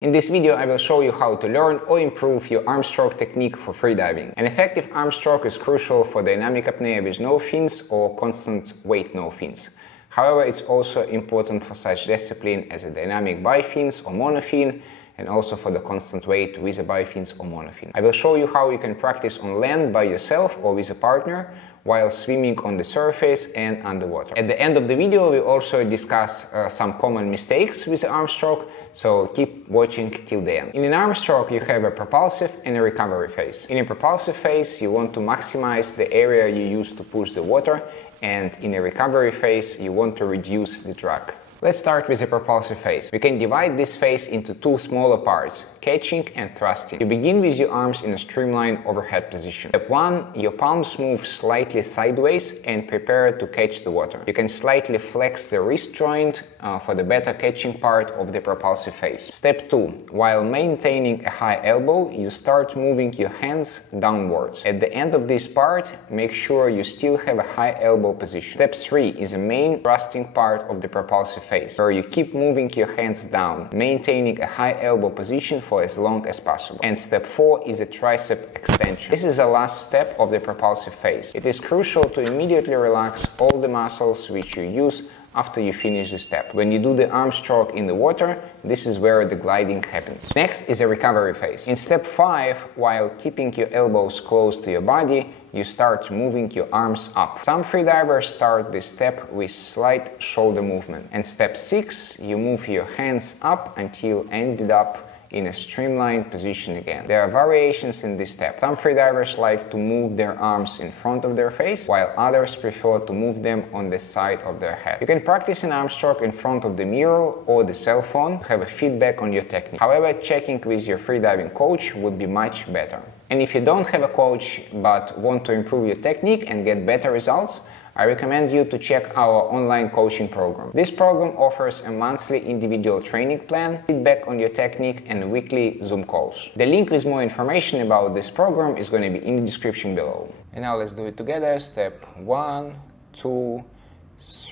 In this video, I will show you how to learn or improve your arm stroke technique for freediving. An effective arm stroke is crucial for dynamic apnea with no fins or constant weight no fins. However, it's also important for such discipline as a dynamic bifins or monofin, and also for the constant weight with a bifins or monofin. I will show you how you can practice on land by yourself or with a partner while swimming on the surface and underwater. At the end of the video, we also discuss some common mistakes with the arm stroke, so keep watching till the end. In an arm stroke, you have a propulsive and a recovery phase. In a propulsive phase, you want to maximize the area you use to push the water, and in a recovery phase, you want to reduce the drag. Let's start with the propulsive phase. We can divide this phase into two smaller parts, catching and thrusting. You begin with your arms in a streamlined overhead position. Step 1, your palms move slightly sideways and prepare to catch the water. You can slightly flex the wrist joint for the better catching part of the propulsive phase. Step 2, while maintaining a high elbow, you start moving your hands downwards. At the end of this part, make sure you still have a high elbow position. Step 3 is the main thrusting part of the propulsive phase, where you keep moving your hands down, maintaining a high elbow position for as long as possible. And step 4 is the tricep extension. This is the last step of the propulsive phase. It is crucial to immediately relax all the muscles which you use after you finish the step. When you do the arm stroke in the water, this is where the gliding happens. Next is a recovery phase. In step 5, while keeping your elbows close to your body, you start moving your arms up. Some freedivers start this step with slight shoulder movement. And step 6, you move your hands up until ended up in a streamlined position again. There are variations in this step. Some freedivers like to move their arms in front of their face, while others prefer to move them on the side of their head. You can practice an arm stroke in front of the mirror or the cell phone to have a feedback on your technique. However, checking with your freediving coach would be much better. And if you don't have a coach but want to improve your technique and get better results, I recommend you to check our online coaching program. This program offers a monthly individual training plan, feedback on your technique, and weekly Zoom calls. The link with more information about this program is going to be in the description below. And now let's do it together. Step 1, 2,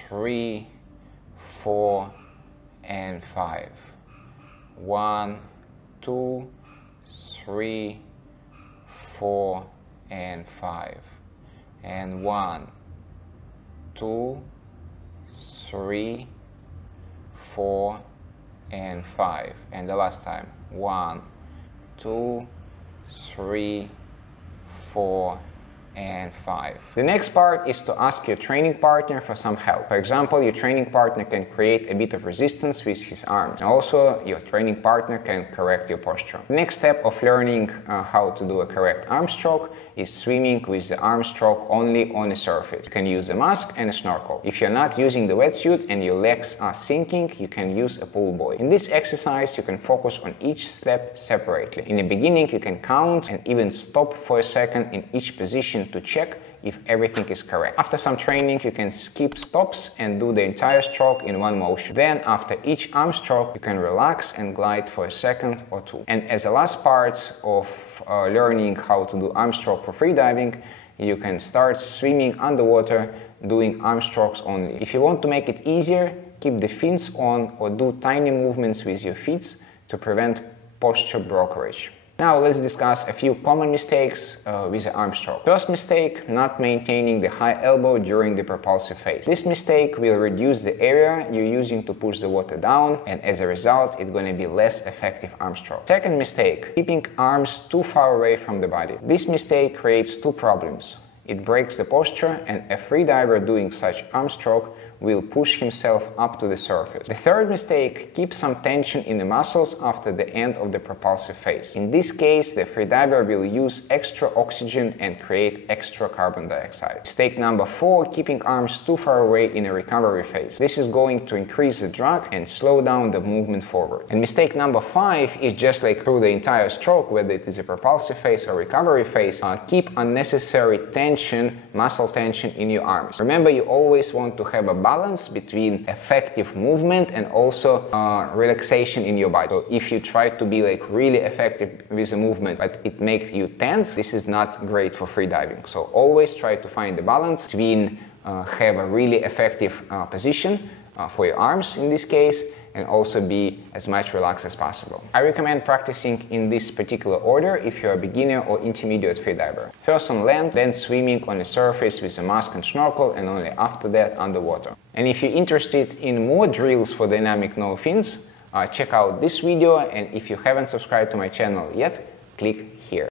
3, 4, and 5. 1, 2, 3, 4, and 5. And 1, 2, 3, 4, and 5. And the last time. 1, 2, 3, 4, and 5. The next part is to ask your training partner for some help. For example, your training partner can create a bit of resistance with his arm. And also, your training partner can correct your posture. The next step of learning how to do a correct arm stroke is swimming with the arm stroke only on a surface. You can use a mask and a snorkel. If you're not using the wetsuit and your legs are sinking, you can use a pool buoy. In this exercise, you can focus on each step separately. In the beginning, you can count and even stop for a second in each position to check if everything is correct. After some training, you can skip stops and do the entire stroke in one motion. Then, after each arm stroke, you can relax and glide for a second or two. And as the last part of learning how to do arm stroke for freediving, you can start swimming underwater doing arm strokes only. If you want to make it easier, keep the fins on or do tiny movements with your feet to prevent posture brokerage. Now let's discuss a few common mistakes with the arm stroke. First mistake, not maintaining the high elbow during the propulsive phase. This mistake will reduce the area you're using to push the water down, and as a result, it's going to be less effective arm stroke. Second mistake, keeping arms too far away from the body. This mistake creates two problems. It breaks the posture, and a freediver doing such arm stroke will push himself up to the surface. The third mistake, keep some tension in the muscles after the end of the propulsive phase. In this case, the freediver will use extra oxygen and create extra carbon dioxide. Mistake number 4, keeping arms too far away in a recovery phase. This is going to increase the drag and slow down the movement forward. And mistake number 5 is just like through the entire stroke, whether it is a propulsive phase or recovery phase, keep unnecessary tension, muscle tension in your arms. Remember, you always want to have a balance between effective movement and also relaxation in your body. So if you try to be like really effective with a movement but it makes you tense, this is not great for freediving. So always try to find the balance between have a really effective position for your arms in this case, and also be as much relaxed as possible. I recommend practicing in this particular order if you're a beginner or intermediate freediver. First on land, then swimming on the surface with a mask and snorkel, and only after that underwater. And if you're interested in more drills for dynamic no fins, check out this video, and if you haven't subscribed to my channel yet, click here.